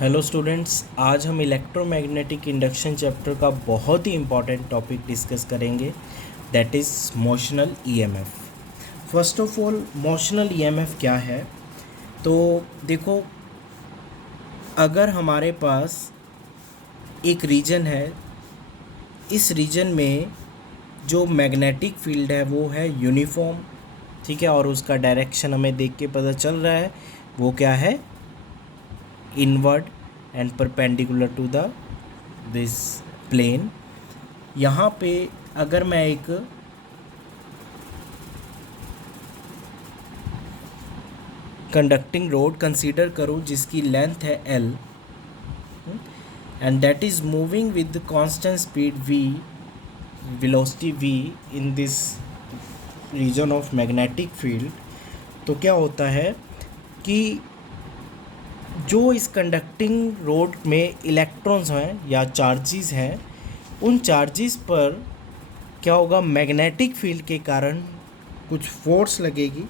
Hello students, आज हम electromagnetic induction chapter का बहुत ही इम्पॉर्टेंट टॉपिक डिस्कस करेंगे, that is motional EMF. First of all, motional EMF क्या है? तो देखो, अगर हमारे पास एक रीजन है, इस रीजन में जो मैग्नेटिक फील्ड है वो है यूनिफॉर्म, ठीक है, और उसका डायरेक्शन हमें देख के पता चल रहा है वो क्या है, inward and perpendicular to the this plane. यहाँ पे अगर मैं एक कंडक्टिंग रोड कंसीडर करूँ जिसकी लेंथ है L and that is moving with constant speed V, velocity V in this region of magnetic field, तो क्या होता है कि जो इस कंडक्टिंग रोड में इलेक्ट्रॉन्स हैं या चार्जेस हैं, उन चार्जेस पर क्या होगा, मैग्नेटिक फील्ड के कारण कुछ फोर्स लगेगी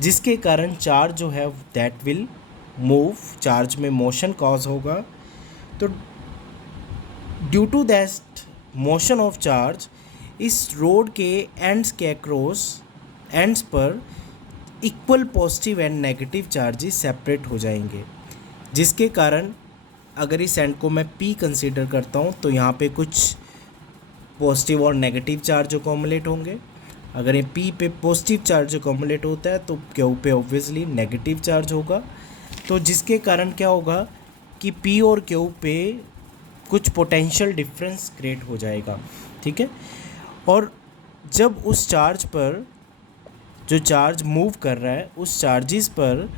जिसके कारण चार्ज जो है दैट विल मूव, चार्ज में मोशन कॉज होगा। तो due to that motion of charge, इस रोड के एंड्स के अक्रॉस एंड्स पर equal positive and negative charges separate हो जाएंगे, जिसके कारण अगर इस एंड को मैं P कंसीडर करता हूँ तो यहाँ पे कुछ पॉजिटिव और नेगेटिव चार्ज अकोमुलेट होंगे। अगर ये P पे पॉजिटिव चार्ज अकोमुलेट होता है तो Q पे ऑब्वियसली नेगेटिव चार्ज होगा, तो जिसके कारण क्या होगा कि P और Q पे कुछ पोटेंशियल डिफरेंस क्रिएट हो जाएगा, ठीक है। और जब उस चार्ज पर, जो चार्ज मूव कर रहा है उस चार्जेस पर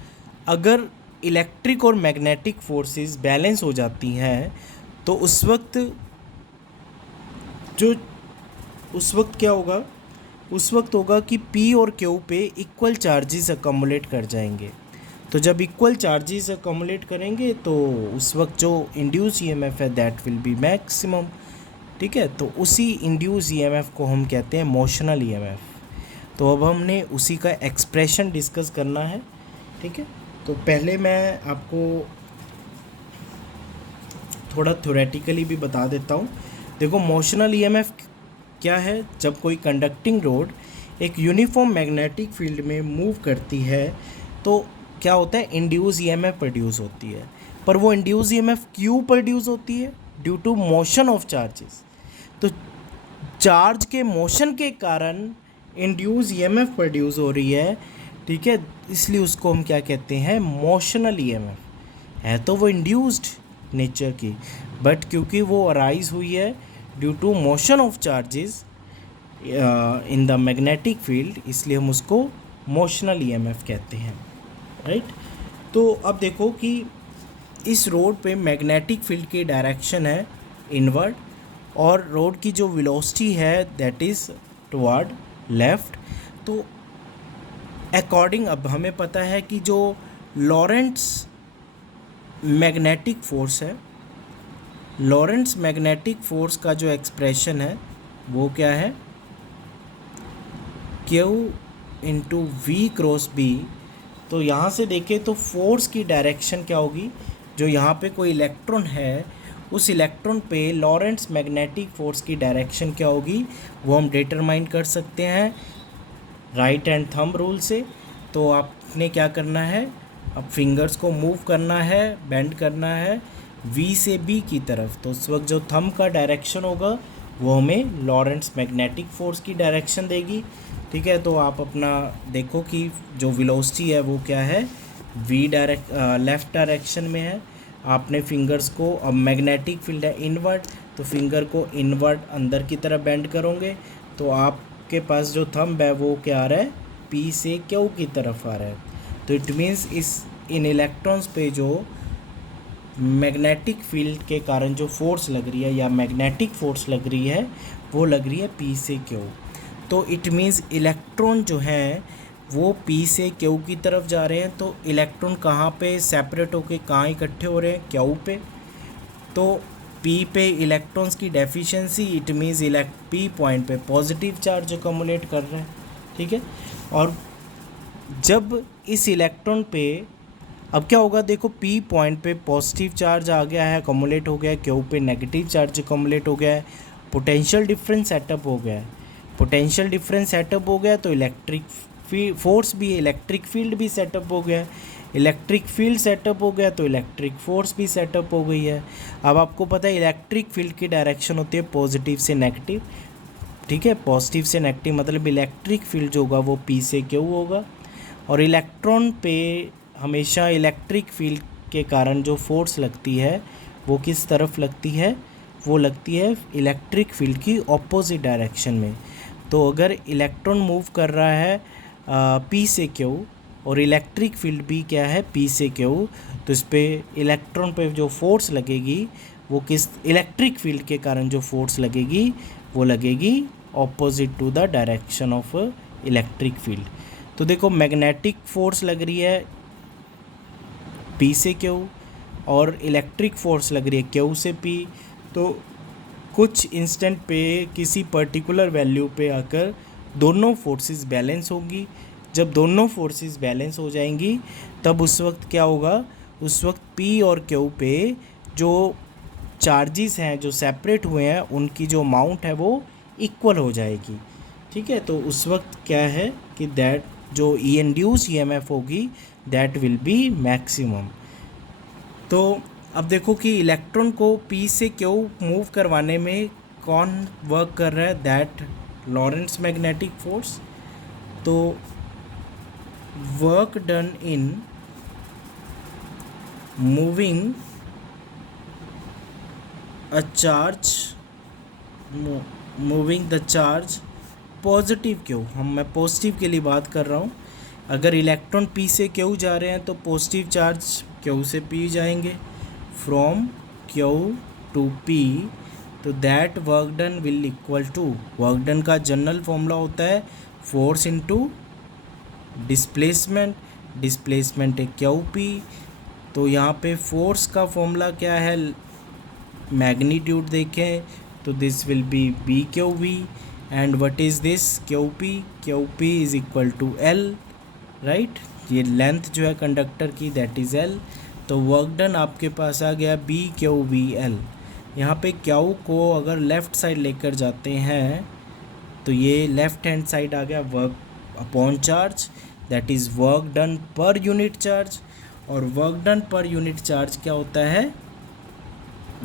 अगर इलेक्ट्रिक और मैग्नेटिक फोर्सेस बैलेंस हो जाती हैं तो उस वक्त क्या होगा, उस वक्त होगा कि P और Q पे इक्वल चार्जेस अकोमुलेट कर जाएंगे। तो जब इक्वल चार्जेस अकोमुलेट करेंगे तो उस वक्त जो इंड्यूस ईएमएफ है दैट विल बी मैक्सिमम, ठीक है। तो उसी इंड्यूस ईएमएफ को हम कहते हैं मोशनल ईएमएफ। तो अब हमने उसी का एक्सप्रेशन डिस्कस करना है, ठीक है। तो पहले मैं आपको थोड़ा थ्योरेटिकली भी बता देता हूँ। देखो, मोशनल ईएमएफ क्या है? जब कोई कंडक्टिंग रोड एक यूनिफॉर्म मैग्नेटिक फील्ड में मूव करती है तो क्या होता है, इंड्यूस ईएमएफ प्रोड्यूस होती है। पर वो इंड्यूस ईएमएफ क्यों प्रोड्यूस होती है? Due to motion of charges. तो चार्ज के मोशन के कारण इंड्यूस ईएमएफ प्रोड्यूस हो रही है, ठीक है, इसलिए उसको हम क्या कहते हैं, मोशनल ईएमएफ। है तो वो इंड्यूस्ड नेचर की, बट क्योंकि वो अराइज हुई है due to motion of charges in the magnetic field, इसलिए हम उसको मोशनल ईएमएफ कहते हैं, राइट। तो अब देखो कि इस रोड पे मैग्नेटिक फील्ड की डायरेक्शन है इनवर्ड और रोड की जो वेलोसिटी है दैट इज़ टुवर्ड लेफ़्ट। तो अकॉर्डिंग, अब हमें पता है कि जो लॉरेंट्स मैग्नेटिक फोर्स है, लॉरेंट्स मैग्नेटिक फोर्स का जो एक्सप्रेशन है वो क्या है, Q into V cross B. तो यहाँ से देखें तो फोर्स की डायरेक्शन क्या होगी, जो यहाँ पे कोई इलेक्ट्रॉन है उस इलेक्ट्रॉन पे लॉरेंट्स मैग्नेटिक फोर्स की डायरेक्शन क्या होगी वो हम डिटरमाइन कर सकते हैं राइट हैंड थंब रूल से। तो आपने क्या करना है, अब फिंगर्स को मूव करना है, बेंड करना है V से B की तरफ। तो उस वक्त जो थंब का डायरेक्शन होगा वो हमें लॉरेंट्स मैग्नेटिक फोर्स की डायरेक्शन देगी, ठीक है। तो आप अपना देखो कि जो वेलोसिटी है वो क्या है, लेफ़्ट डायरेक्शन में है। आपने फिंगर्स को, अब मैग्नेटिक फील्ड है इनवर्ड, तो फिंगर को इनवर्ड अंदर की तरफ बेंड करोगे तो आपके पास जो थंब है वो क्या आ रहा है, P से Q की तरफ आ रहा है। तो इट मीन्स इन इलेक्ट्रॉन्स पे जो मैग्नेटिक फील्ड के कारण जो फोर्स लग रही है या मैग्नेटिक फोर्स लग रही है वो लग रही है P से Q। तो इट मीन्स इलेक्ट्रॉन जो हैं वो P से Q की तरफ जा रहे हैं। तो इलेक्ट्रॉन कहाँ पे सेपरेट होके कहाँ इकट्ठे हो रहे हैं, Q पे। तो P पे इलेक्ट्रॉन्स की deficiency, it means P point पे पॉजिटिव चार्ज अकोमुलेट कर रहे हैं, ठीक है। और जब इस इलेक्ट्रॉन पे अब क्या होगा, देखो पी पॉइंट पे पॉजिटिव चार्ज आ गया है, अकोमुलेट हो गया है, क्यू पे नेगेटिव चार्ज अकोमुलेट हो गया है, पोटेंशियल डिफरेंस सेटअप हो गया है। पोटेंशियल डिफरेंस सेटअप हो गया तो इलेक्ट्रिक फोर्स भी, इलेक्ट्रिक फील्ड भी सेटअप हो गया है। इलेक्ट्रिक फील्ड सेटअप हो गया तो इलेक्ट्रिक फोर्स भी सेटअप हो गई है। अब आपको पता है इलेक्ट्रिक फील्ड की डायरेक्शन होती है पॉजिटिव से नेगेटिव, ठीक है, पॉजिटिव से नेगेटिव, मतलब इलेक्ट्रिक फील्ड जो होगा वो पी से क्यू होगा। और इलेक्ट्रॉन पे हमेशा इलेक्ट्रिक फील्ड के कारण जो फोर्स लगती है वो किस तरफ लगती है, वो लगती है इलेक्ट्रिक फील्ड की ऑपोजिट डायरेक्शन में। तो अगर इलेक्ट्रॉन मूव कर रहा है पी से क्यू और इलेक्ट्रिक फील्ड भी क्या है पी से क्यू, तो इस पे इलेक्ट्रॉन पे जो फोर्स लगेगी वो किस, इलेक्ट्रिक फील्ड के कारण जो फोर्स लगेगी वो लगेगी opposite to the direction of electric field. तो देखो मैग्नेटिक फोर्स लग रही है पी से क्यू और इलेक्ट्रिक फोर्स लग रही है क्यू से पी। तो कुछ इंस्टेंट पे किसी पर्टिकुलर वैल्यू पे आकर दोनों फोर्सेस बैलेंस होंगी। जब दोनों फोर्सेस बैलेंस हो जाएंगी तब उस वक्त क्या होगा, उस वक्त पी और क्यू पे जो चार्जेस हैं जो सेपरेट हुए हैं उनकी जो अमाउंट है वो इक्वल हो जाएगी, ठीक है। तो उस वक्त क्या है कि दैट जो ई इंड्यूस ई एम एफ होगी दैट विल बी मैक्सिमम। तो अब देखो कि इलेक्ट्रॉन को पी से क्यू मूव करवाने में कौन वर्क कर रहा है, दैट लॉरेंट्ज मैग्नेटिक फोर्स। तो work done in moving a charge, moving the charge positive Q, मैं पॉजिटिव के लिए बात कर रहा हूँ। अगर इलेक्ट्रॉन पी से क्यू जा रहे हैं तो पॉजिटिव चार्ज क्यू से पी जाएंगे, फ्रॉम क्यू टू पी। तो that work done will equal to, work done का जनरल फॉर्मूला होता है फोर्स इनटू डिस्प्लेसमेंट, डिस्प्लेसमेंट है क्यू पी। तो यहाँ पे फोर्स का फॉर्मूला क्या है, मैग्नीट्यूड देखें तो this will be B Q V, and what is this Q P is equal to L, right. ये लेंथ जो है कंडक्टर की दैट इज़ एल। तो वर्क डन आपके पास आ गया बी क्यू वी एल। यहाँ पे क्यू को अगर लेफ़्ट साइड लेकर जाते हैं तो ये लेफ़्ट हैंड साइड आ गया work upon charge, that is work done per unit charge. और work done per unit charge क्या होता है,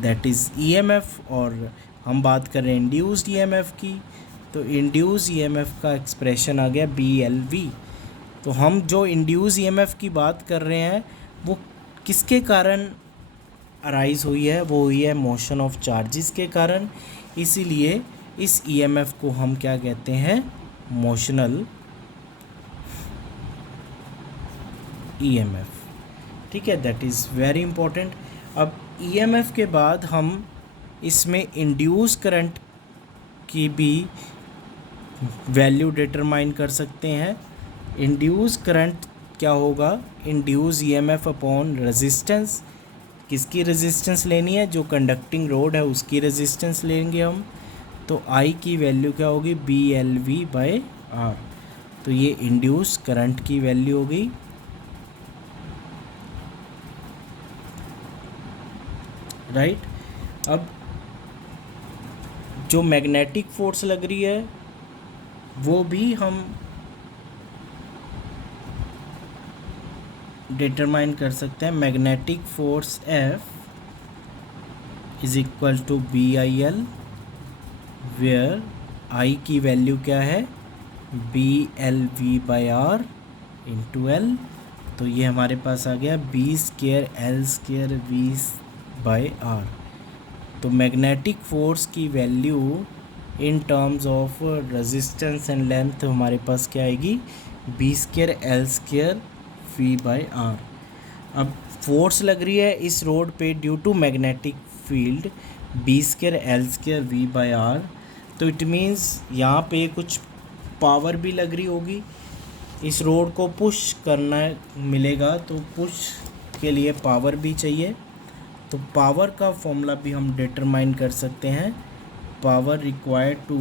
दैट इज़ ईएमएफ। और हम बात कर रहे हैं इंड्यूस्ड ईएमएफ की, तो इंड्यूस ईएमएफ का एक्सप्रेशन आ गया बी एल वी। तो हम जो इंड्यूस ईएमएफ की बात कर रहे हैं वो किसके कारण अराइज हुई है, वो हुई है मोशन ऑफ चार्जेस के कारण। इसीलिए इस ईएमएफ को हम क्या कहते हैं, मोशनल ईएमएफ, ठीक है, दैट इज़ वेरी इंपॉर्टेंट। अब ईएमएफ के बाद हम इसमें इंड्यूस करंट की भी वैल्यू डिटरमाइन कर सकते हैं। इंड्यूस करंट क्या होगा, इंड्यूस ईएमएफ अपॉन रेजिस्टेंस। किसकी रेजिस्टेंस लेनी है, जो कंडक्टिंग रोड है उसकी रेजिस्टेंस लेंगे हम। तो आई की वैल्यू क्या होगी, B L V by R. तो ये इंड्यूस करंट की वैल्यू हो गई, राइट। अब जो मैग्नेटिक फोर्स लग रही है वो भी हम डिटरमाइन कर सकते हैं। Magnetic force F is equal to B I L, where I की वैल्यू क्या है, B L V by R into L. तो ये हमारे पास आ गया B square L square V by R. तो मैग्नेटिक फोर्स की value in terms of resistance and length हमारे पास क्या आएगी, B square L square V by R. अब फोर्स लग रही है इस रोड पे due to magnetic field B square L square V by R. तो इट मीन्स यहाँ पे कुछ पावर भी लग रही होगी, इस रोड को पुश करना मिलेगा तो पुश के लिए पावर भी चाहिए। तो पावर का फॉर्मूला भी हम डिटरमाइन कर सकते हैं, power required to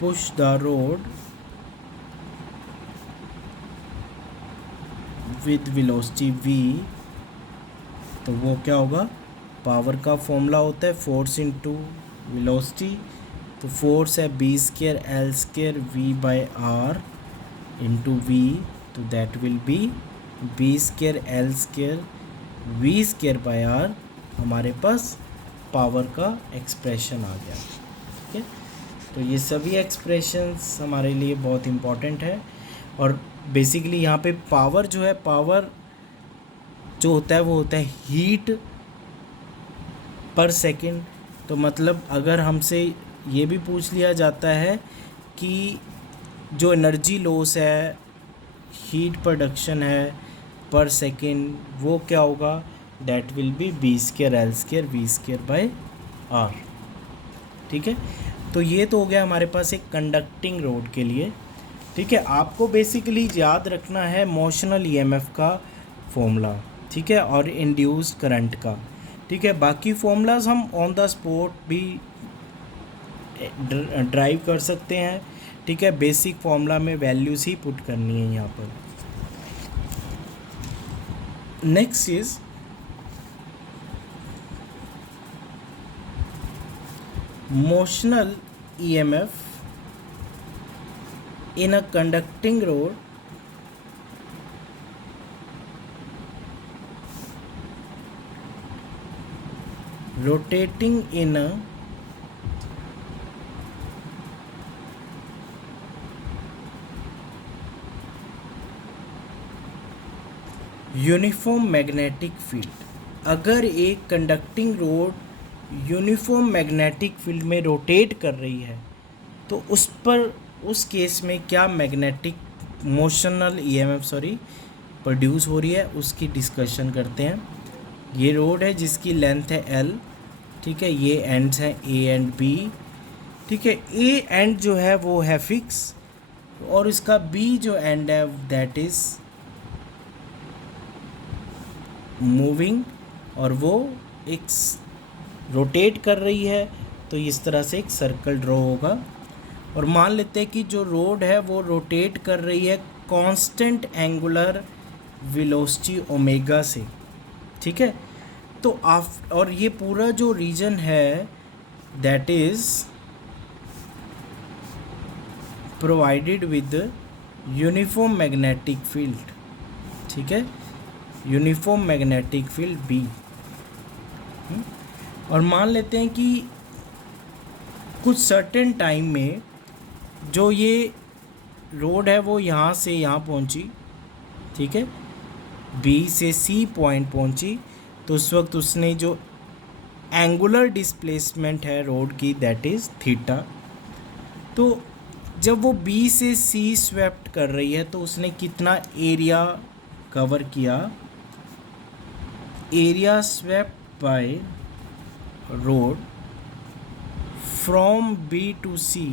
push the rod with velocity v, तो वो क्या होगा, पावर का फॉर्मूला होता है फोर्स इंटू वेलोसिटी, तो फोर्स है B square L square V by R into V, तो that will be B square L square V square by R, हमारे पास पावर का एक्सप्रेशन आ गया। ठीक है, तो ये सभी एक्सप्रेशंस हमारे लिए बहुत इम्पॉर्टेंट है। और बेसिकली यहाँ पे पावर जो है, पावर जो होता है वो होता है हीट पर सेकंड। तो मतलब अगर हमसे ये भी पूछ लिया जाता है कि जो एनर्जी लॉस है, हीट प्रोडक्शन है पर सेकंड, वो क्या होगा, that will be B square L square V square by R. ठीक है, तो ये तो हो गया हमारे पास एक कंडक्टिंग रोड के लिए। ठीक है, आपको बेसिकली याद रखना है मोशनल ईएमएफ का फॉर्मूला, ठीक है, और इंड्यूस्ड करंट का। ठीक है, बाकी फॉर्मूलाज हम ऑन द स्पॉट भी ड्राइव कर सकते हैं। ठीक है, बेसिक फॉर्मूला में वैल्यूज ही पुट करनी है यहाँ पर। Next is motional EMF in a conducting rod rotating in a uniform magnetic field. अगर एक conducting road uniform magnetic field में रोटेट कर रही है तो उस पर, उस केस में क्या मैग्नेटिक मोशनल ईएमएफ प्रोड्यूस हो रही है, उसकी डिस्कशन करते हैं। ये रोड है जिसकी लेंथ है एल। ठीक है, ये एंड्स हैं ए एंड बी। ठीक है, ए एंड जो है वो है फिक्स और इसका बी जो एंड है दैट इज़ मूविंग, और वो एक रोटेट कर रही है। तो इस तरह से एक सर्कल ड्रॉ होगा। और मान लेते हैं कि जो रोड है वो रोटेट कर रही है कांस्टेंट एंगुलर वेलोसिटी ओमेगा से। ठीक है, तो और ये पूरा जो रीजन है that is provided with uniform magnetic field. ठीक है, यूनिफॉर्म मैग्नेटिक फील्ड बी। और मान लेते हैं कि कुछ सर्टेन टाइम में जो ये रोड है वो यहाँ से यहाँ पहुँची। ठीक है, बी से सी पॉइंट पहुँची, तो उस वक्त उसने जो एंगुलर डिस्प्लेसमेंट है रोड की दैट इज़ थीटा। तो जब वो बी से सी स्वेप्ट कर रही है तो उसने कितना एरिया कवर किया, area swept by rod from B to C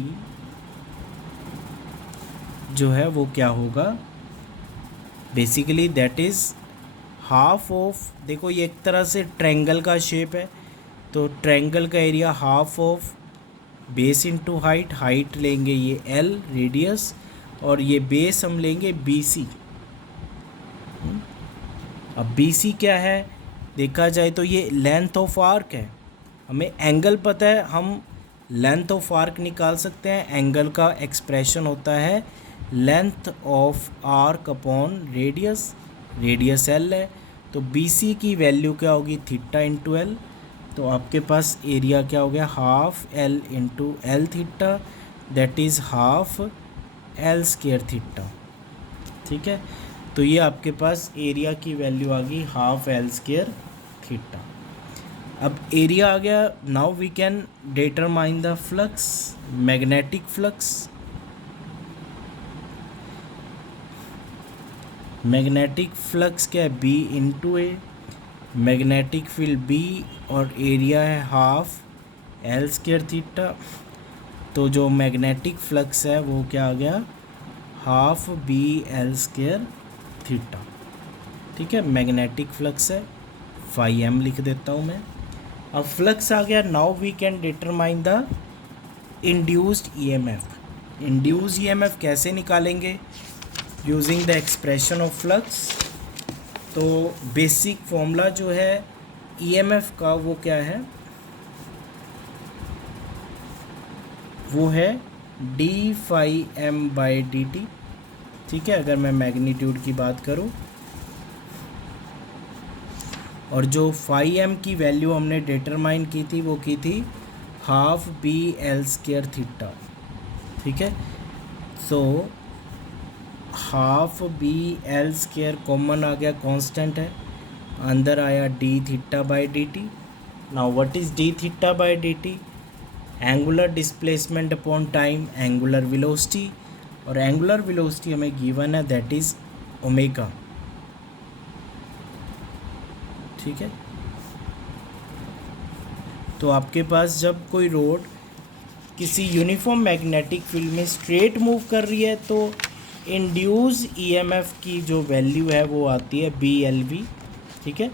जो है वो क्या होगा, basically that is half of, देखो ये एक तरह से ट्रायंगल का शेप है, तो ट्रायंगल का area half of base into height, height लेंगे ये एल रेडियस, और ये बेस हम लेंगे बी सी। अब बी सी क्या है देखा जाए तो ये लेंथ ऑफ आर्क है। हमें एंगल पता है, हम लेंथ ऑफ आर्क निकाल सकते हैं। एंगल का एक्सप्रेशन होता है length of arc upon radius, radius L है, तो बी सी की वैल्यू क्या होगी, थीटा इंटू एल। तो आपके पास एरिया क्या हो गया, half L into L theta, that is half L square theta. ठीक है, तो ये आपके पास एरिया की वैल्यू आ गई हाफ एल स्केयर थीटा। अब एरिया आ गया, now we can determine the flux, magnetic flux. Magnetic flux क्या है, B into A, magnetic field B और एरिया है हाफ एल स्केयर थीटा। तो जो मैग्नेटिक फ्लक्स है वो क्या आ गया, half B L square theta. ठीक है, मैग्नेटिक फ्लक्स है, फाई एम लिख देता हूँ मैं। अब फ्लक्स आ गया, now we can determine the induced EMF. Induced EMF कैसे निकालेंगे, using the expression of flux. तो बेसिक फॉर्मूला जो है ईएमएफ का वो क्या है, वो है D phi M by D T. ठीक है, अगर मैं मैग्नीट्यूड की बात करूं, और जो फाई एम की वैल्यू हमने डिटरमाइन की थी वो की थी half B L square theta. ठीक है, so half B L square common आ गया, कांस्टेंट है, अंदर आया D theta by D T. Now what is D theta by D T? Angular displacement upon time, angular velocity, और angular velocity हमें given है, दैट इज ओमेगा। ठीक है, तो आपके पास जब कोई रोड किसी यूनिफॉर्म मैग्नेटिक फील्ड में स्ट्रेट मूव कर रही है तो इंड्यूस ईएमएफ की जो वैल्यू है वो आती है बी एल वी। ठीक है,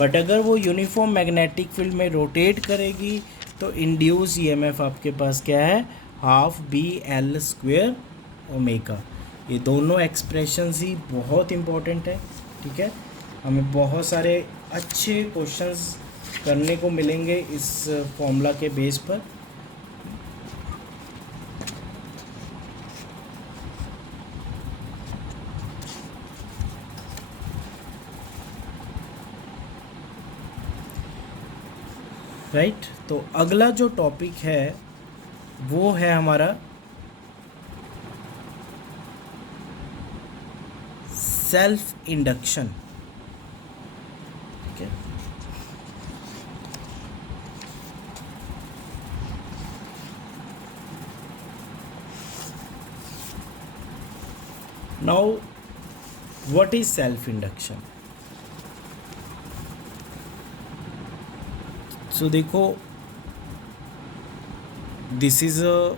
बट अगर वो यूनिफॉर्म मैग्नेटिक फील्ड में रोटेट करेगी तो इंड्यूस ईएमएफ आपके पास क्या है, half B L square omega. ये दोनों एक्सप्रेशंस ही बहुत इंपॉर्टेंट है। ठीक है, हमें बहुत सारे अच्छे क्वेश्चंस करने को मिलेंगे इस फॉर्मूला के बेस पर। राइट, तो अगला जो टॉपिक है वो है हमारा सेल्फ इंडक्शन। ठीक है, now what is self induction? So देखो, this is a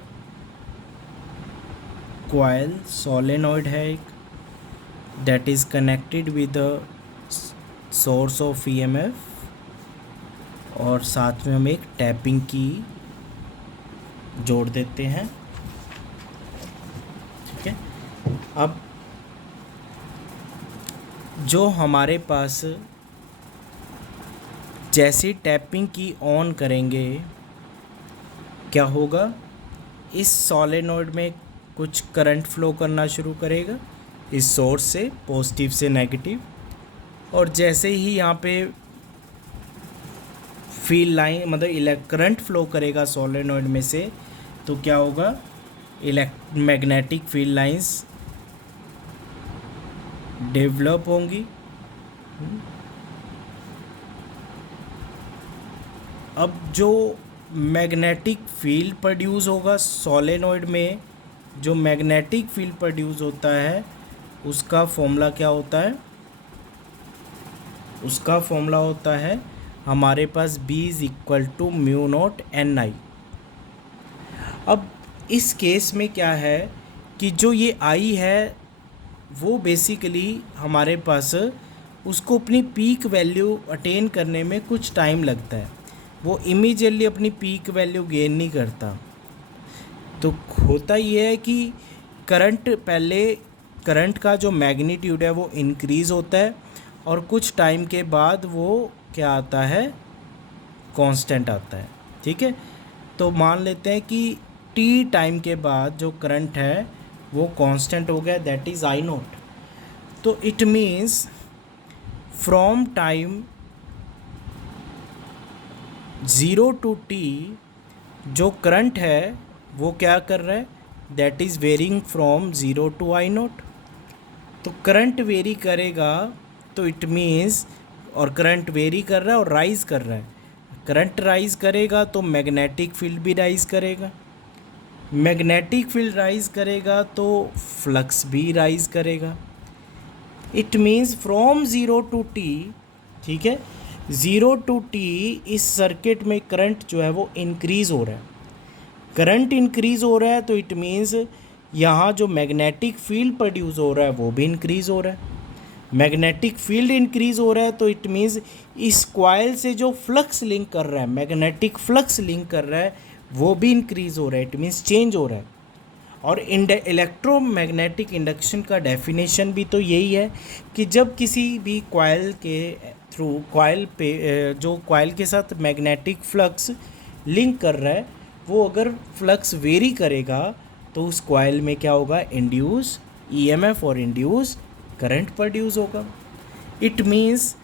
coil, solenoid है एक, that is connected with the source of EMF, और साथ में हम एक टैपिंग की जोड़ देते हैं। ठीक है, अब जो हमारे पास जैसे टैपिंग की ऑन करेंगे क्या होगा, इस सोलेनॉइड में कुछ करंट फ्लो करना शुरू करेगा इस सोर्स से, पॉजिटिव से नेगेटिव, और जैसे ही यहाँ पे फील्ड लाइन मतलब करंट फ्लो करेगा सोलेनॉइड में से, तो क्या होगा, मैग्नेटिक फील्ड लाइंस डेवलप होंगी। अब जो मैग्नेटिक फील्ड प्रोड्यूस होगा सोलेनॉइड में, जो मैग्नेटिक फील्ड प्रोड्यूस होता है उसका फॉर्मूला क्या होता है, उसका फॉर्मूला होता है हमारे पास B is equal to mu naught N I. अब इस केस में क्या है कि जो ये I है वो बेसिकली हमारे पास उसको अपनी पीक वैल्यू अटेन करने में कुछ टाइम लगता है, वो इमीडिएटली अपनी पीक वैल्यू गेन नहीं करता। तो होता ये है कि करंट का जो मैग्नीट्यूड है वो इंक्रीज़ होता है, और कुछ टाइम के बाद वो क्या आता है, कांस्टेंट आता है। ठीक है, तो मान लेते हैं कि टी टाइम के बाद जो करंट है वो कांस्टेंट हो गया, दैट इज़ आई नॉट। तो it means from time 0 to T जो करंट है वो क्या कर रहा है, that is varying from 0 to I naught. तो करंट वेरी करेगा तो इट मीन्स, और करंट वेरी कर रहा है और राइज़ कर रहा है, करंट राइज़ करेगा तो मैग्नेटिक फील्ड भी राइज़ करेगा, मैग्नेटिक फील्ड राइज़ करेगा तो फ्लक्स भी राइज़ करेगा। It means from 0 to t, ठीक है, 0 टू टी इस सर्किट में करंट जो है वो इंक्रीज़ हो रहा है, करंट इंक्रीज़ हो रहा है, तो इट मीन्स यहाँ जो मैग्नेटिक फील्ड प्रोड्यूस हो रहा है वो भी इंक्रीज़ हो रहा है। मैग्नेटिक फील्ड इंक्रीज़ हो रहा है तो इट मीन्स इस कॉइल से जो फ्लक्स लिंक कर रहा है, मैग्नेटिक फ्लक्स लिंक कर रहा है, वो भी इंक्रीज़ हो रहा है, इट मीन्स चेंज हो रहा है। और इलेक्ट्रोमैग्नेटिक इंडक्शन का डेफिनेशन भी तो यही है कि जब किसी भी कॉइल के थ्रू कॉइल पे जो कॉइल के साथ मैग्नेटिक फ्लक्स लिंक कर रहा है, वो अगर फ्लक्स वेरी करेगा तो उस कॉइल में क्या होगा, इंड्यूस ईएमएफ और इंड्यूस करंट प्रोड्यूस होगा। इट मीन्स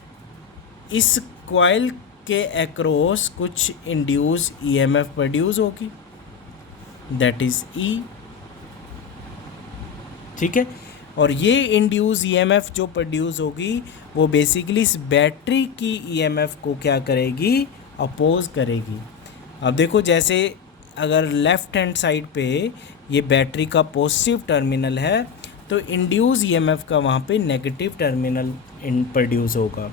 इस कॉइल के अक्रॉस कुछ इंड्यूस ईएमएफ प्रोड्यूस होगी, दैट इज ई। ठीक है, और ये इंड्यूस ईएमएफ जो प्रोड्यूस होगी वो बेसिकली इस बैटरी की ईएमएफ को क्या करेगी, अपोज करेगी। अब देखो, जैसे अगर लेफ्ट हैंड साइड पे ये बैटरी का पॉजिटिव टर्मिनल है तो इंड्यूस ईएमएफ का वहाँ पे नेगेटिव टर्मिनल प्रोड्यूस होगा।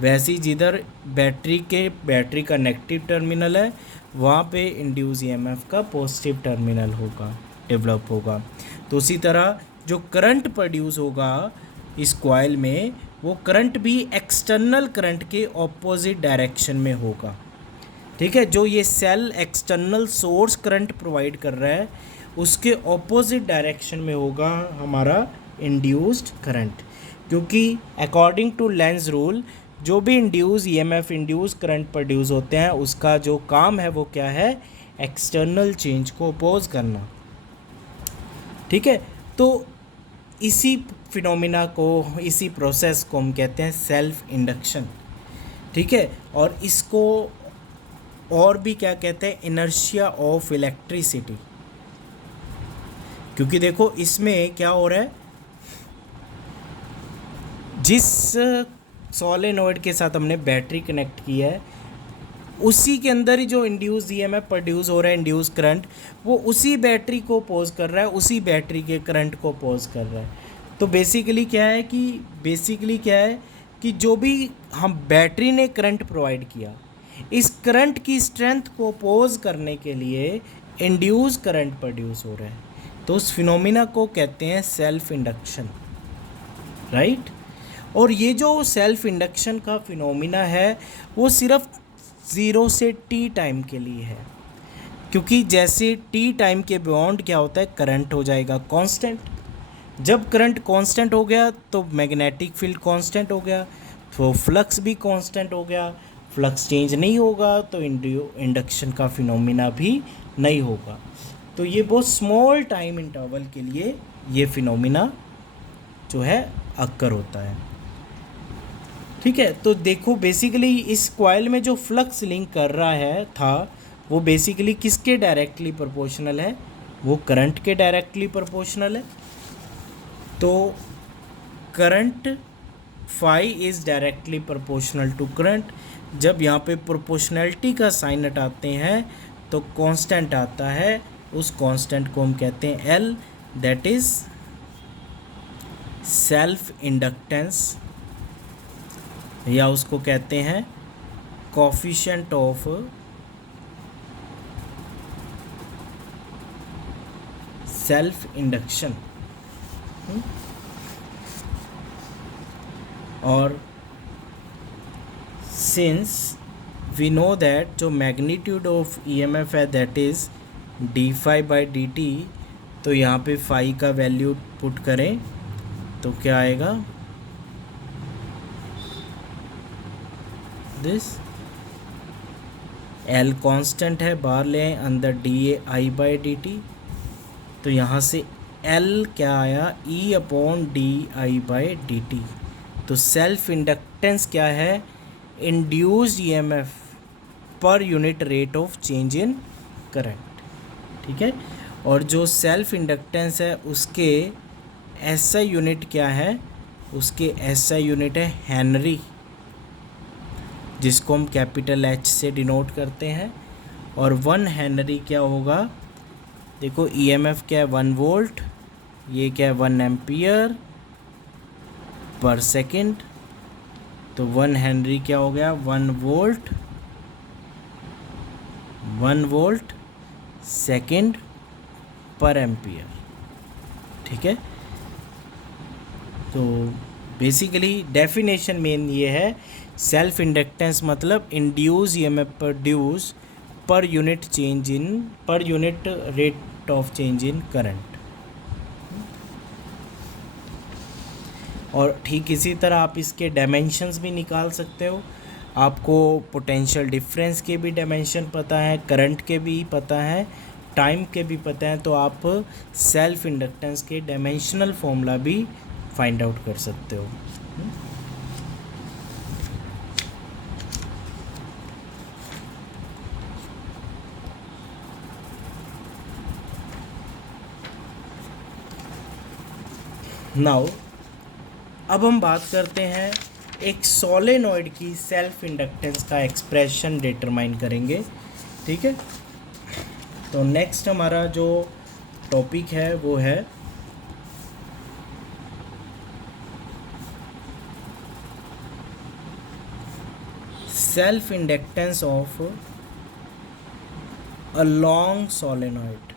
वैसे ही जिधर बैटरी का नेगेटिव टर्मिनल है वहाँ पे इंड्यूस ईएमएफ का पॉजिटिव टर्मिनल होगा, डेवलप होगा। तो उसी तरह जो करंट प्रोड्यूस होगा इस कॉइल में, वो करंट भी एक्सटर्नल करंट के ऑपोजिट डायरेक्शन में होगा। ठीक है, जो ये cell external source current provide कर रहा है उसके ऑपोजिट डायरेक्शन में होगा हमारा इंड्यूस्ड करंट, क्योंकि अकॉर्डिंग टू लेंज रूल जो भी induce EMF induce current produce होते हैं उसका जो काम है वो क्या है, एक्सटर्नल चेंज को अपोज करना। ठीक है, तो इसी फिनोमिना को, इसी प्रोसेस को हम कहते हैं सेल्फ इंडक्शन। ठीक है, और इसको और भी क्या कहते हैं, इनर्शिया ऑफ इलेक्ट्रिसिटी। क्योंकि देखो इसमें क्या हो रहा है, जिस सोलेनॉइड के साथ हमने बैटरी कनेक्ट की है उसी के अंदर ही जो इंड्यूस ईएमएफ प्रोड्यूस हो रहा है, इंड्यूस करंट, वो उसी बैटरी को पोज कर रहा है, उसी बैटरी के करंट को पोज कर रहा है। तो बेसिकली क्या है कि जो भी हम बैटरी ने करंट प्रोवाइड किया, इस करंट की स्ट्रेंथ को पोज करने के लिए इंड्यूस करंट प्रोड्यूस हो रहा है। तो उस फिनोमिना को कहते हैं सेल्फ इंडक्शन, राइट। और ये जो सेल्फ इंडक्शन का फिनोमिना है वो सिर्फ 0 से t टाइम के लिए है, क्योंकि जैसे t टाइम के बियॉन्ड क्या होता है, करंट हो जाएगा कांस्टेंट। जब करंट कांस्टेंट हो गया तो मैग्नेटिक फील्ड कांस्टेंट हो गया, तो फ्लक्स भी कांस्टेंट हो गया। फ्लक्स चेंज नहीं होगा तो इंडक्शन का फिनोमिना भी नहीं होगा। तो ये बहुत स्मॉल टाइम इंटरवल के लिए ये फिनोमिना जो है अक्कर होता है। ठीक है, तो देखो बेसिकली इस कॉइल में जो फ्लक्स लिंक कर रहा है था वो बेसिकली किसके डायरेक्टली प्रोपोर्शनल है, वो करंट के डायरेक्टली प्रोपोर्शनल है। तो current phi is directly proportional to current. जब यहाँ पे प्रोपोर्शनैलिटी का साइन हटाते हैं तो कांस्टेंट आता है, उस कांस्टेंट को हम कहते हैं L, that is self inductance, या उसको कहते हैं कोफिशिएंट ऑफ सेल्फ इंडक्शन। और सिंस वी नो दैट जो मैग्नीट्यूड ऑफ ईएमएफ है that is d phi by D t, तो यहाँ पे फाई का वैल्यू पुट करें तो क्या आएगा, दिस एल कांस्टेंट है, बाहर ले आए, अंदर D A I by D t, तो यहाँ से एल क्या आया, ई upon D I by D t. तो सेल्फ इंडक्टेंस क्या है, induced EMF per unit rate of change in current. ठीक है, और जो सेल्फ इंडक्टेंस है उसके एसआई यूनिट क्या है, उसके एसआई यूनिट है हेनरी, जिसको हम कैपिटल एच से डिनोट करते हैं। और 1 हेनरी क्या होगा, देखो ईएमएफ क्या है 1 वोल्ट, ये क्या है 1 एम्पियर पर सेकंड, तो 1 हेनरी क्या हो गया 1 वोल्ट सेकंड पर एम्पियर। ठीक है, तो बेसिकली डेफिनेशन मेन ये है, सेल्फ इंडक्टेंस मतलब induce EMF produce per unit rate of change in current. और ठीक इसी तरह आप इसके डायमेंशंस भी निकाल सकते हो। आपको पोटेंशियल डिफरेंस के भी डायमेंशन पता है, करंट के भी पता है, टाइम के भी पता है, तो आप सेल्फ इंडक्टेंस के डायमेंशनल फॉर्मूला भी फाइंड आउट कर सकते हो। नाउ अब हम बात करते हैं एक सोलेनॉइड की सेल्फ इंडक्टेंस का एक्सप्रेशन डिटरमाइन करेंगे। ठीक है, तो नेक्स्ट हमारा जो टॉपिक है वो है self inductance of a long solenoid.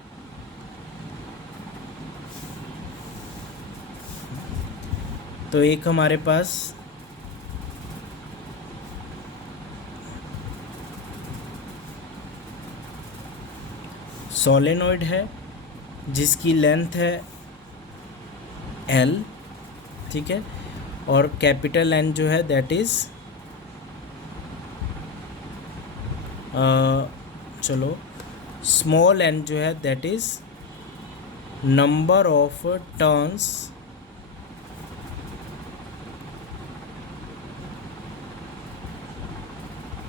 तो एक हमारे पास सोलेनॉइड है जिसकी लेंथ है L, ठीक है, और कैपिटल N जो है दैट इज़ चलो स्मॉल n जो है that is number of turns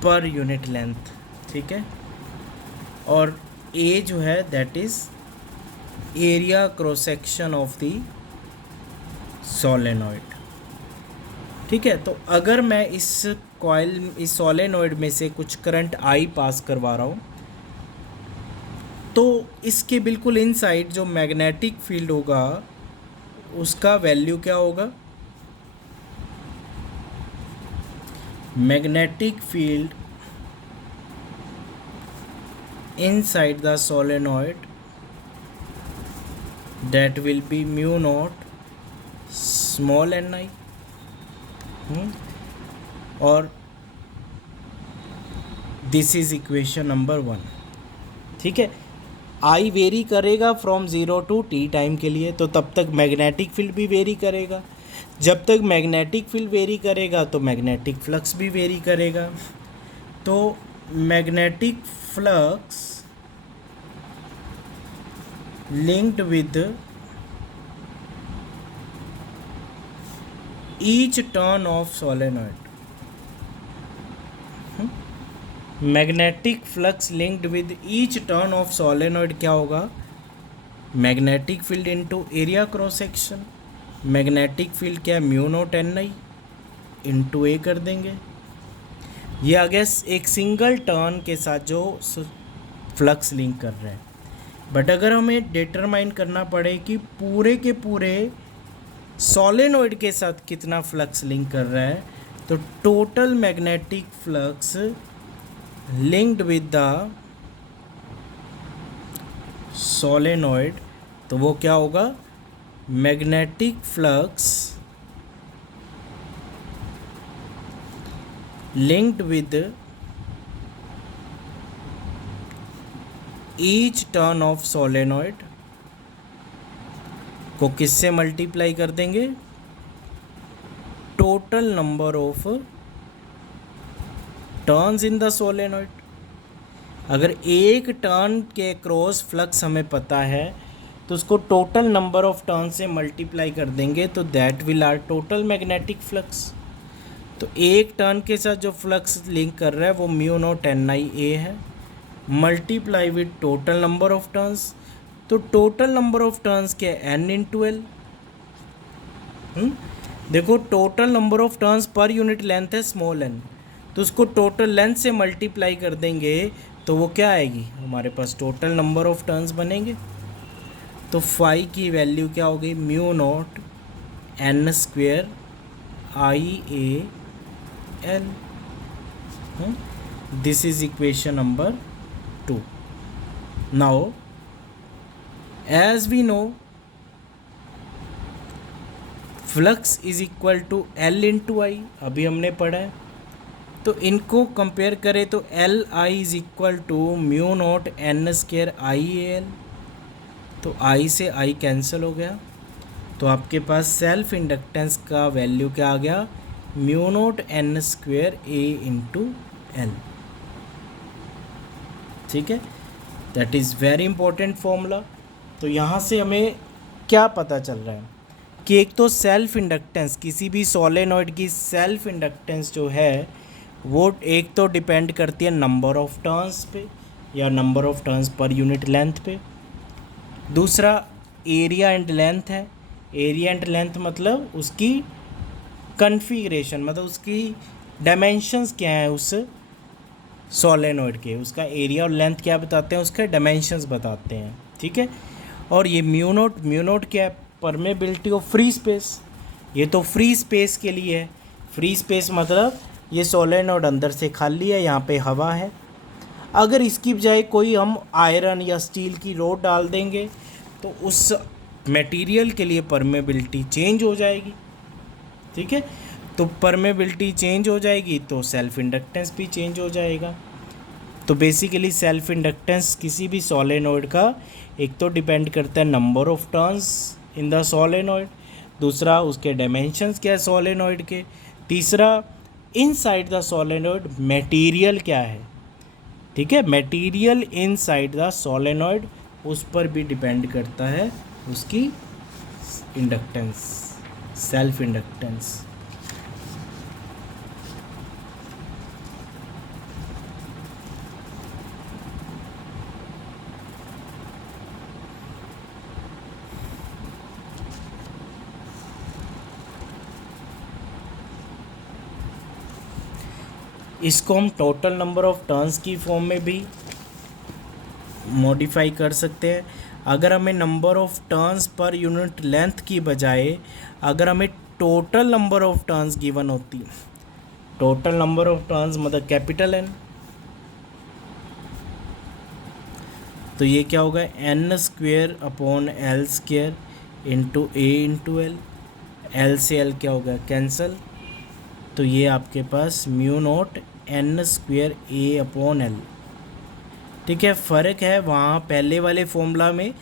per unit length. ठीक है, और A जो है that is area cross section of the solenoid. ठीक है, तो अगर मैं इस सोलेनॉइड में से कुछ करंट I पास करवा रहा हूँ तो इसके बिल्कुल इनसाइड जो मैग्नेटिक फील्ड होगा उसका वैल्यू क्या होगा? Magnetic field inside the solenoid that will be mu naught small ni। और दिस इज इक्वेशन नंबर 1। ठीक है, आई वेरी करेगा फ्रॉम 0 to t टाइम के लिए, तो तब तक मैग्नेटिक फील्ड भी वेरी करेगा। जब तक मैग्नेटिक फील्ड वेरी करेगा तो मैग्नेटिक फ्लक्स भी वेरी करेगा। तो magnetic flux linked with each turn of solenoid। Magnetic flux linked with each turn of solenoid क्या होगा? Magnetic field into area cross section. Magnetic field क्या है? Mu naught N I into A कर देंगे। ये आ गया एक सिंगल टर्न के साथ जो फ्लक्स लिंक कर रहे हैं। बट अगर हमें डिटरमाइन करना पड़े कि पूरे के पूरे सोलेनॉइड के साथ कितना फ्लक्स लिंक कर रहा है, तो total magnetic flux linked with the solenoid, तो वो क्या होगा? Magnetic flux linked with each turn of solenoid को किससे मल्टीप्लाई कर देंगे? Total number of turns in the solenoid. अगर एक टर्न के क्रॉस फ्लक्स हमें पता है तो उसको टोटल नंबर ऑफ टर्न से मल्टीप्लाई कर देंगे, तो that will our total magnetic flux. तो एक टर्न के साथ जो फ्लक्स लिंक कर रहा है वो mu naught N I A है, multiply with total number of turns. तो टोटल नंबर ऑफ टर्न्स क्या है? N into L. देखो total number of turns per unit length है स्मॉल एन, तो उसको टोटल लेंथ से मल्टीप्लाई कर देंगे तो वो क्या आएगी? हमारे पास टोटल नंबर ऑफ टर्न्स बनेंगे। तो फाई की वैल्यू क्या होगी? Mu naught N square I A L. This is equation number 2। Now as we know flux is equal to L into I, अभी हमने पढ़ा है। तो इनको कंपेयर करें तो L I is equal to mu naught N square I L, तो I से आई कैंसिल हो गया। तो आपके पास सेल्फ इंडक्टेंस का वैल्यू क्या आ गया, म्यू नोट एन स्क्वेयर ए इंटू एल। ठीक है, that is very important formula. तो यहाँ से हमें क्या पता चल रहा है कि एक तो सेल्फ इंडक्टेंस, किसी भी सोलेनॉइड की सेल्फ इंडक्टेंस जो है वो एक तो डिपेंड करती है नंबर ऑफ टर्न्स पे या number of turns per unit length पे। दूसरा एरिया एंड लेंथ है। एरिया एंड लेंथ मतलब उसकी कन्फिग्रेशन, मतलब उसकी डायमेंशंस क्या है उस सोलेनॉइड के, उसका एरिया और लेंथ क्या बताते हैं, उसके डायमेंशंस बताते हैं। ठीक है, और ये म्यू नोट क्या है, परमेबिलिटी ऑफ फ्री स्पेस। ये तो फ्री स्पेस के लिए है। फ्री स्पेस मतलब ये सोलेनॉइड अंदर से खाली है, यहाँ पे हवा है। अगर इसकी बजाय कोई हम आयरन या स्टील की रॉड डाल देंगे तो उस मटेरियल के लिए परमेबिलिटी चेंज हो जाएगी। ठीक है, तो परमेबिलिटी चेंज हो जाएगी तो सेल्फ इंडक्टेंस भी चेंज हो जाएगा। तो बेसिकली सेल्फ इंडक्टेंस किसी भी सोलेनॉइड का एक तो डिपेंड करता है number of turns in the solenoid, दूसरा उसके डायमेंशंस क्या है सोलेनॉइड के, तीसरा इनसाइड द सोलेनॉइड मटेरियल क्या है। ठीक है, मटेरियल इनसाइड द सोलेनॉइड उस पर भी डिपेंड करता है उसकी इंडक्टेंस, सेल्फ इंडक्टेंस। इसको हम टोटल नंबर ऑफ टर्न्स की फॉर्म में भी मॉडिफाई कर सकते हैं। अगर हमें number of turns per unit length की बजाय अगर हमें total number of turns given होती, टोटल नंबर ऑफ टर्न्स मतलब कैपिटल एन, तो ये क्या होगा, N square upon L square into A into L. L से एल क्या होगा, कैंसल। तो ये आपके पास mu naught N square A upon L. ठीक है, फ़र्क है वहाँ पहले वाले फॉर्मूला में,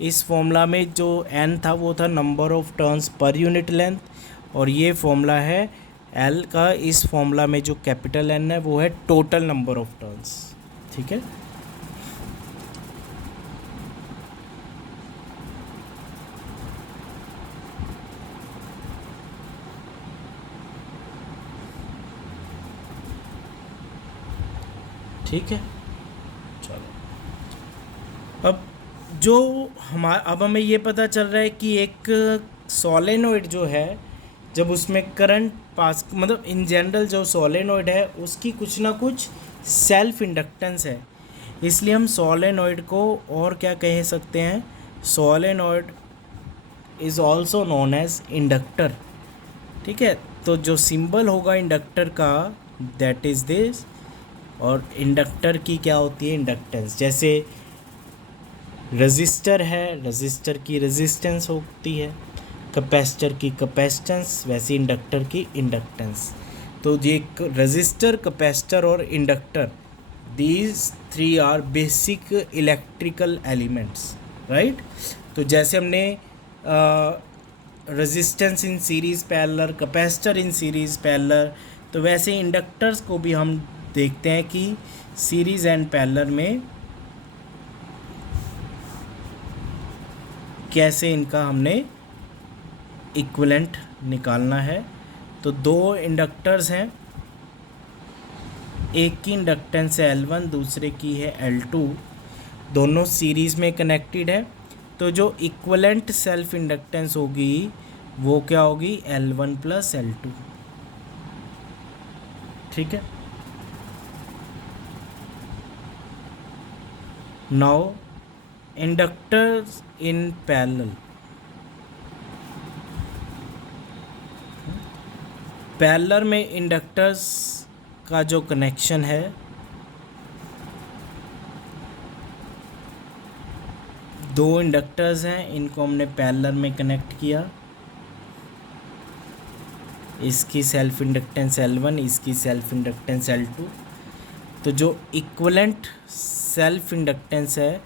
इस फॉर्मूला में जो एन था वो था number of turns per unit length, और ये फॉर्मूला है एल का, इस फॉर्मूला में जो कैपिटल एन है वो है टोटल नंबर ऑफ टर्न्स। ठीक है, ठीक है, चलो। अब हमें ये पता चल रहा है कि एक सोलेनॉइड जो है जब उसमें करंट पास, मतलब इन जनरल जो सोलेनॉइड है उसकी कुछ ना कुछ सेल्फ इंडक्टेंस है, इसलिए हम सोलेनॉइड को और क्या कह सकते हैं, solenoid is also known as inductor. ठीक है, तो जो सिंबल होगा इंडक्टर का दैट इज़ दिस, और इंडक्टर की क्या होती है, इंडक्टेंस। जैसे रजिस्टर है, रजिस्टर की रेजिस्टेंस होती है, कैपेसिटर की कैपेसिटेंस, वैसे इंडक्टर की इंडक्टेंस। तो ये रजिस्टर, कैपेसिटर और inductor, these three are basic electrical elements, right. तो जैसे हमने resistance in series parallel, capacitor in series parallel, तो वैसे इंडक्टर्स को भी हम देखते हैं कि सीरीज़ एंड पैरेलल में कैसे इनका हमने इक्विवेलेंट निकालना है। तो दो इंडक्टर्स हैं, एक की इंडक्टेंस है L1, दूसरे की है L2, दोनों सीरीज़ में कनेक्टेड है। तो जो इक्विवेलेंट सेल्फ इंडक्टेंस होगी वो क्या होगी, L1 प्लस L2। ठीक है, now inductors in parallel, parallel में इंडक्टर्स का जो कनेक्शन है, दो इंडक्टर्स हैं, इनको हमने पैरेलल में कनेक्ट किया, इसकी सेल्फ इंडक्टेंस L1, इसकी सेल्फ इंडक्टेंस L2। तो जो इक्विवेलेंट सेल्फ इंडक्टेंस है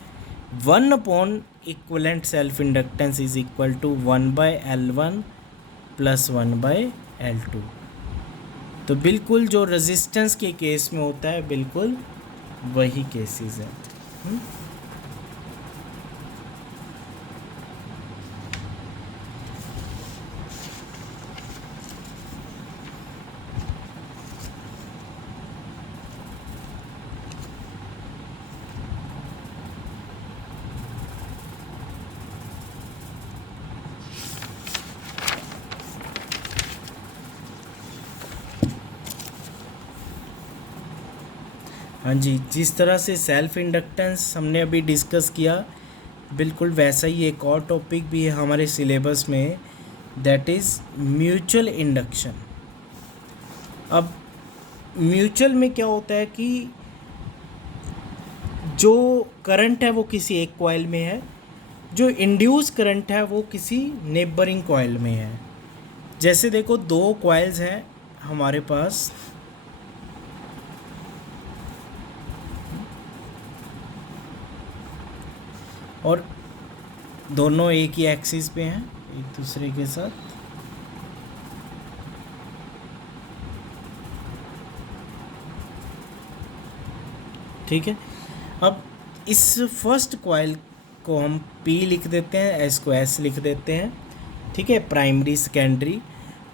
1 upon equivalent self inductance is equal to 1/L1 plus 1/L2। तो बिल्कुल जो रेजिस्टेंस के केस में होता है बिल्कुल वही केसेस हैं। हाँ जी, जिस तरह से सेल्फ इंडक्टेंस हमने अभी डिस्कस किया, बिल्कुल वैसा ही एक और टॉपिक भी है हमारे सिलेबस में, दैट इज़ म्यूचुअल इंडक्शन। अब म्यूचुअल में क्या होता है कि जो करंट है वो किसी एक कॉइल में है, जो इंड्यूस करंट है वो किसी नेबरिंग कॉइल में है। जैसे देखो, दो कॉइल्स हैं हमारे पास, और दोनों एक ही एक्सिस पे हैं एक दूसरे के साथ। ठीक है, अब इस फर्स्ट कॉइल को हम P लिख देते हैं, S को S लिख देते हैं। ठीक है, प्राइमरी सेकेंडरी।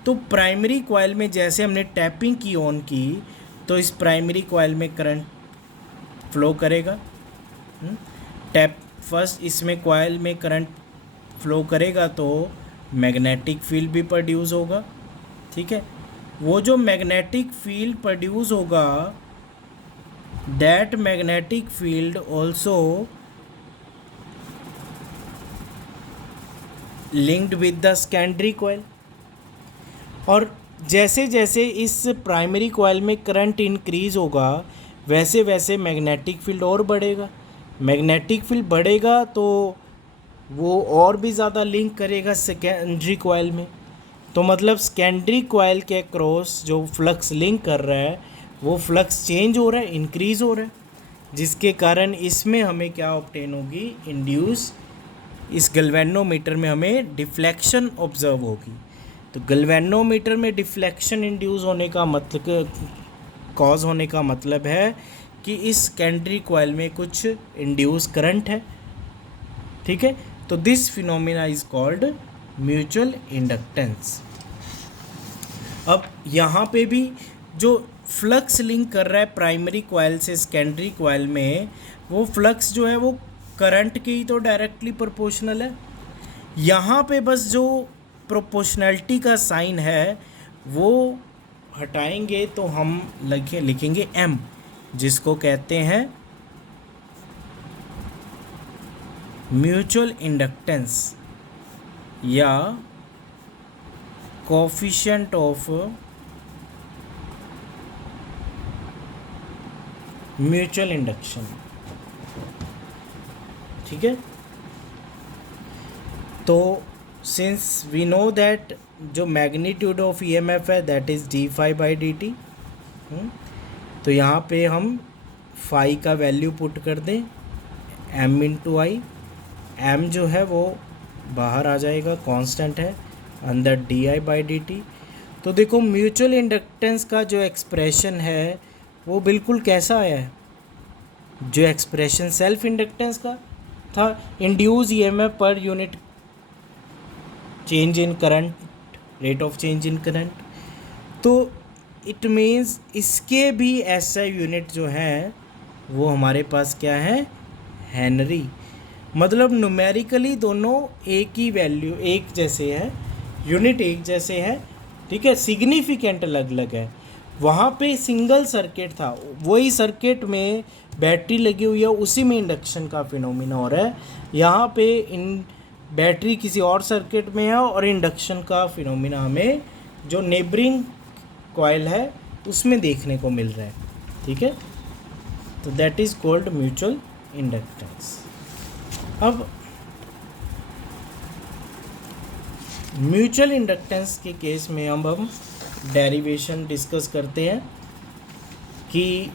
तो प्राइमरी कॉइल में जैसे हमने टैपिंग की ऑन की, तो इस प्राइमरी कॉइल में करंट फ्लो करेगा। टैप फर्स्ट इसमें कॉइल में करंट फ्लो करेगा तो मैग्नेटिक फील्ड भी प्रोड्यूस होगा। ठीक है, वो जो मैग्नेटिक फील्ड प्रोड्यूस होगा, that magnetic field also linked with the secondary coil. और जैसे जैसे इस प्राइमरी कॉइल में करंट इंक्रीज होगा, वैसे वैसे मैग्नेटिक फील्ड और बढ़ेगा। मैग्नेटिक फील्ड बढ़ेगा तो वो और भी ज़्यादा लिंक करेगा सेकेंडरी कॉइल में। तो मतलब सेकेंडरी कॉइल के क्रॉस जो फ्लक्स लिंक कर रहा है, वो फ्लक्स चेंज हो रहा है, इंक्रीज़ हो रहा है, जिसके कारण इसमें हमें क्या ऑब्टेन होगी, इंड्यूस। इस गैल्वेनोमीटर में हमें डिफ्लेक्शन ऑब्जर्व होगी। तो गैल्वेनोमीटर में डिफ्लेक्शन इंड्यूस होने का मतलब, कॉज होने का मतलब है कि इस सेकेंडरी कॉइल में कुछ इंड्यूस करंट है। ठीक है, तो this phenomena is called mutual inductance. अब यहाँ पे भी जो फ्लक्स लिंक कर रहा है प्राइमरी कॉइल से सेकेंडरी कॉइल में, वो फ्लक्स जो है वो करंट के ही तो डायरेक्टली प्रोपोर्शनल है। यहाँ पे बस जो प्रोपोर्शनैलिटी का साइन है वो हटाएंगे तो हम लिखेंगे M, जिसको कहते हैं म्यूचुअल इंडक्टेंस या कोफिशिएंट ऑफ म्यूचुअल इंडक्शन। ठीक है, तो सिंस वी नो दैट जो मैग्नीट्यूड ऑफ EMF है दैट इज़ d∅/dt, तो यहाँ पे हम फाई का वैल्यू पुट कर दें M×I। M जो है वो बाहर आ जाएगा, कांस्टेंट है, अंदर di/dt। तो देखो म्यूचुअल इंडक्टेंस का जो एक्सप्रेशन है वो बिल्कुल कैसा आया है, जो एक्सप्रेशन सेल्फ इंडक्टेंस का था, induce EMF per unit change in current, rate of change in current. तो इट मीन्स इसके भी ऐसा यूनिट जो है वो हमारे पास क्या है, हेनरी। मतलब न्यूमेरिकली दोनों एक ही वैल्यू, एक जैसे है, यूनिट एक जैसे है। ठीक है, सिग्निफिकेंट अलग अलग है। वहाँ पे सिंगल सर्किट था, वही सर्किट में बैटरी लगी हुई है, उसी में इंडक्शन का फिनोमिना हो रहा है। यहाँ पे इन बैटरी किसी और सर्किट में है और इंडक्शन का फिनोमिना हमें जो नेबरिंग कॉइल है उसमें देखने को मिल रहा है। ठीक है, तो that is called mutual inductance. अब म्यूचुअल इंडक्टेंस के केस में अब हम डेरिवेशन डिस्कस करते हैं कि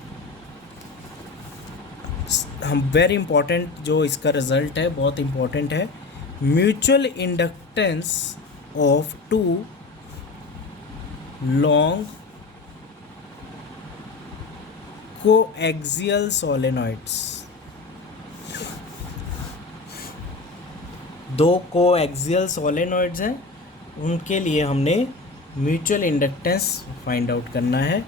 हम वेरी इंपॉर्टेंट जो इसका रिजल्ट है बहुत इंपॉर्टेंट है। Mutual inductance of two long coaxial solenoids, दो कोएक्सियल सोलेनॉइड्स हैं, उनके लिए हमने म्यूचुअल इंडक्टेंस फाइंड आउट करना है।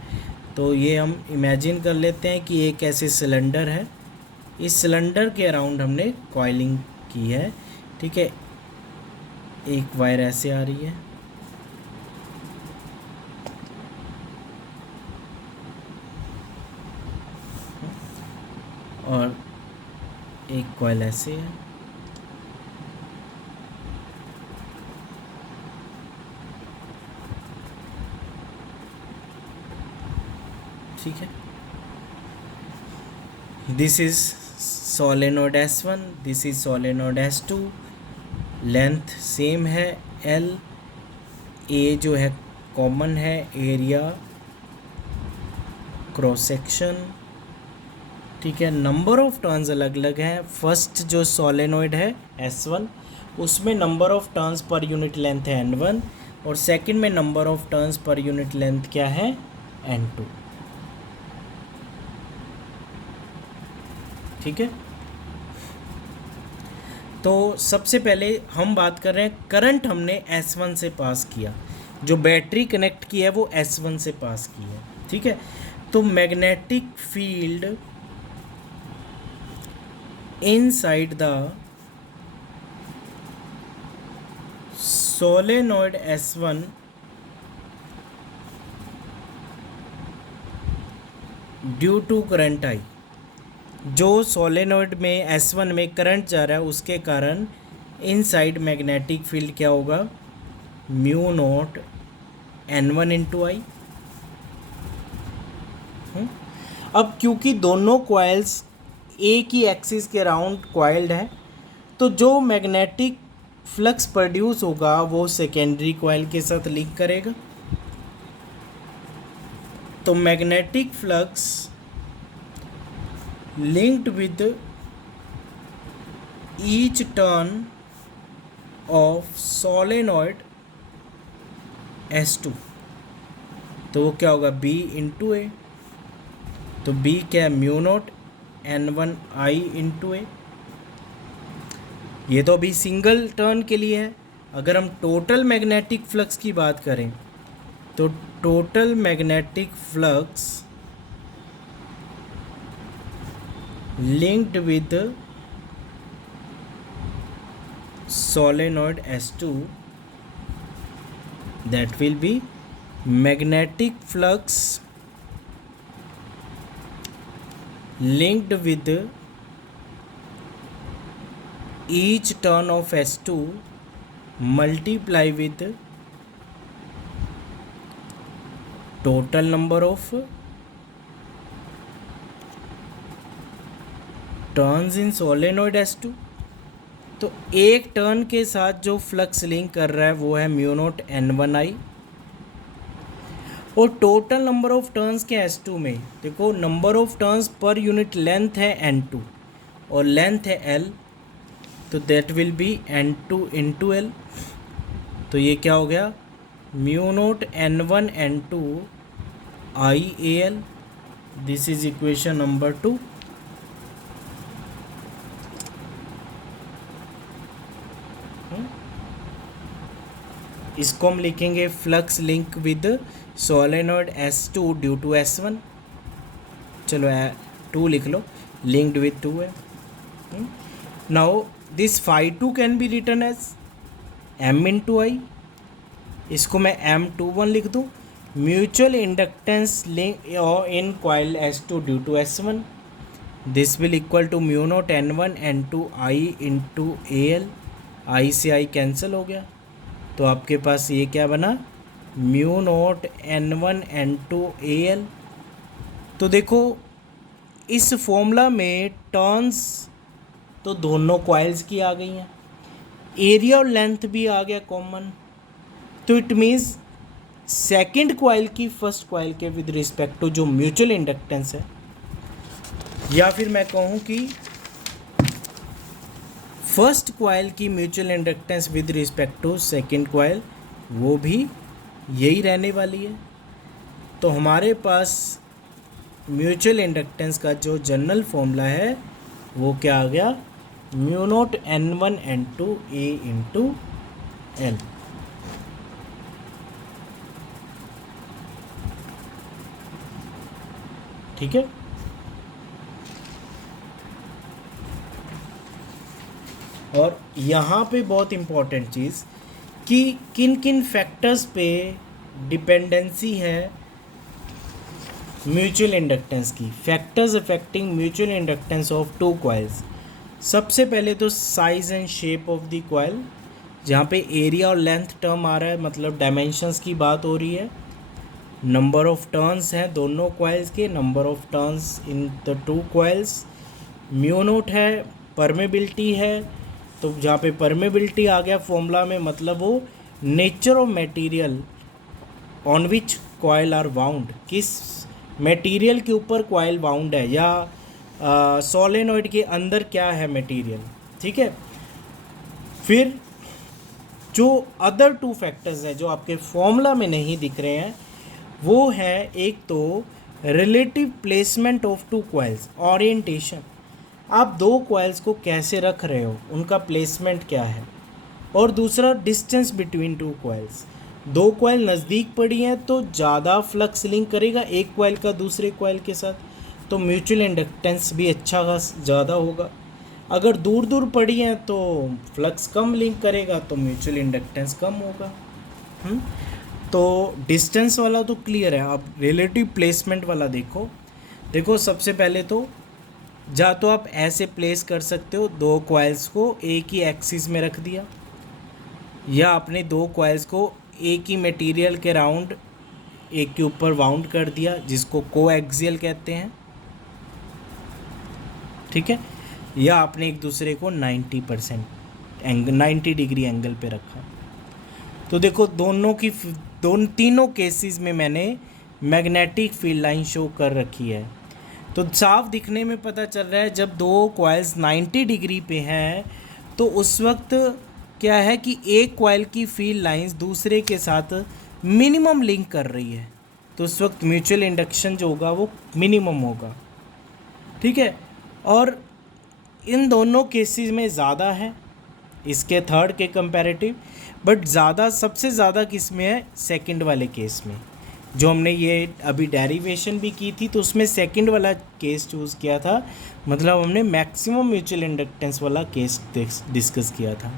तो ये हम इमेजिन कर लेते हैं कि एक ऐसे सिलेंडर है, इस सिलेंडर के अराउंड हमने कॉइलिंग की है, ठीक है। एक वायर ऐसे आ रही है और एक कॉइल ऐसे है, ठीक है। This is solenoid S1, this is solenoid S2, length same है L, ए जो है कॉमन है, एरिया क्रॉस सेक्शन, ठीक है। नंबर ऑफ टर्न्स अलग अलग हैं। फर्स्ट जो सोलेनोइड है S1 उसमें number of turns per unit length है N1 और सेकंड में number of turns per unit length क्या है N2, ठीक है। तो सबसे पहले हम बात कर रहे हैं करंट हमने S1 से पास किया, जो बैटरी कनेक्ट की है वो S1 से पास की है, ठीक है। तो magnetic field inside the solenoid S1 due to current I, जो सोलेनोइड में S1 में करंट जा रहा है उसके कारण इनसाइड मैग्नेटिक फील्ड क्या होगा, म्यू नॉट N1 इंटू आई। अब क्योंकि दोनों कॉइल्स एक ही एक्सिस के राउंड कॉइल्ड है, तो जो मैग्नेटिक फ्लक्स प्रोड्यूस होगा वो सेकेंडरी कॉइल के साथ लिंक करेगा। तो magnetic flux linked with each turn of solenoid S2, तो वो क्या होगा B इंटू ए, तो B क्या है म्यू नोट N1 आई इंटू ए। ये तो अभी सिंगल टर्न के लिए है। अगर हम टोटल मैग्नेटिक फ्लक्स की बात करें तो total magnetic flux linked with solenoid S2, that will be magnetic flux linked with each turn of S2 multiply with total number of turns in solenoid S2। तो एक टर्न के साथ जो flux link कर रहा है वो है म्यू नोट N1 आई, और टोटल नंबर ऑफ टर्न्स के S2 में देखो number of turns per unit length है N2 और लेंथ है L, तो that will be N2 into L। तो ये क्या हो गया, mu naught N1 N2 I A L. This is equation number 2। इसको हम लिखेंगे flux link with solenoid S2 due to S1। चलो 2 लिख लो, लिंक्ड विद 2 है। Now this phi2 can be written as M into I, इसको मैं M21 लिख दूँ। Mutual inductance link in coil S2 due to S1, this will equal to mu naught N1 N2 I into A L. I से I cancel हो गया, तो आपके पास ये क्या बना, mu naught N1 N2 A L. तो देखो इस फॉर्मूला में टर्न्स तो दोनों कॉइल्स की आ गई हैं, एरिया और लेंथ भी आ गया कॉमन, तो इट मीन्स सेकंड कॉइल की फर्स्ट कॉइल के विद रिस्पेक्ट टू जो म्यूचुअल इंडक्टेंस है या फिर मैं कहूँ कि फर्स्ट कॉइल की mutual inductance with respect to second coil वो भी यही रहने वाली है। तो हमारे पास म्यूचुअल इंडक्टेंस का जो जनरल फॉर्मूला है वो क्या आ गया, mu naught N1 N2 A into L। ठीक है। और यहाँ पे बहुत इम्पोर्टेंट चीज़ कि किन किन फैक्टर्स पे डिपेंडेंसी है म्यूचुअल इंडक्टेंस की। Factors affecting mutual inductance of two coils. सबसे पहले तो size and shape of the coil, जहाँ पे एरिया और लेंथ टर्म आ रहा है, मतलब डायमेंशंस की बात हो रही है। नंबर ऑफ टर्न्स हैं दोनों कॉइल्स के, number of turns in the two coils. Mu naught है, परमेबिलिटी है, तो जहाँ पे परमेबिलिटी आ गया फॉर्मूला में, मतलब वो nature of material on which coil are bound, किस मटेरियल के ऊपर कॉइल बाउंड है, या सोलेनॉइड के अंदर क्या है मटेरियल। ठीक है। फिर जो अदर टू फैक्टर्स हैं जो आपके फॉर्मूला में नहीं दिख रहे हैं वो है, एक तो relative placement of two coils, orientation, आप दो कॉइल्स को कैसे रख रहे हो, उनका प्लेसमेंट क्या है। और दूसरा डिस्टेंस बिटवीन टू कॉइल्स, दो कॉइल नज़दीक पड़ी हैं तो ज़्यादा फ्लक्स लिंक करेगा एक कॉइल का दूसरे कॉइल के साथ, तो म्यूचुअल इंडक्टेंस भी अच्छा खासा ज़्यादा होगा। अगर दूर दूर पड़ी हैं तो फ्लक्स कम लिंक करेगा, तो म्यूचुअल इंडक्टेंस कम होगा। तो डिस्टेंस वाला तो क्लियर है। आप रिलेटिव प्लेसमेंट वाला देखो सबसे पहले तो या तो आप ऐसे प्लेस कर सकते हो, दो कॉइल्स को एक ही एक्सिस में रख दिया, या आपने दो कॉइल्स को एक ही मटेरियल के राउंड एक के ऊपर वाउंड कर दिया, जिसको कोएक्सियल कहते हैं। ठीक है। या आपने एक दूसरे को 90 डिग्री एंगल पे रखा। तो देखो तीनों केसेस में मैंने मैग्नेटिक फील्ड लाइन शो कर रखी है। तो साफ दिखने में पता चल रहा है जब दो कॉइल्स 90 डिग्री पे हैं तो उस वक्त क्या है कि एक कॉइल की फील्ड लाइंस दूसरे के साथ मिनिमम लिंक कर रही है, तो उस वक्त म्यूचुअल इंडक्शन जो होगा वो मिनिमम होगा। ठीक है। और इन दोनों केसेस में ज़्यादा है इसके थर्ड के कंपैरेटिव, बट ज़्यादा सबसे ज़्यादा किस में है, सेकंड वाले केस में। जो हमने ये अभी डेरिवेशन भी की थी तो उसमें सेकंड वाला केस चूज़ किया था, मतलब हमने मैक्सिमम म्यूचुअल इंडक्टेंस वाला केस डिस्कस किया था।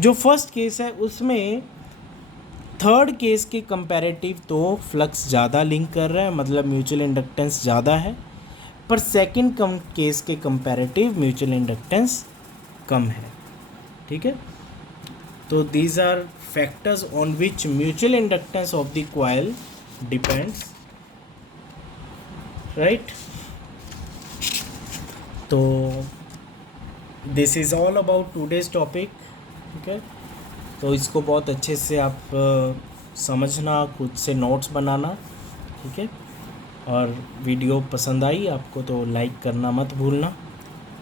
जो फर्स्ट केस है उसमें थर्ड केस के कंपैरेटिव तो फ्लक्स ज़्यादा लिंक कर रहा है, मतलब म्यूचुअल इंडक्टेंस ज़्यादा है, पर सेकंड केस के कंपैरेटिव म्यूचुअल इंडक्टेंस कम है। ठीक है। तो these are factors on which mutual inductance of the coil depends, right. तो this is all about today's topic. ठीक है। तो इसको बहुत अच्छे से आप समझना, खुद से नोट्स बनाना। ठीक है। और वीडियो पसंद आई आपको तो लाइक करना मत भूलना।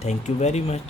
Thank you very much.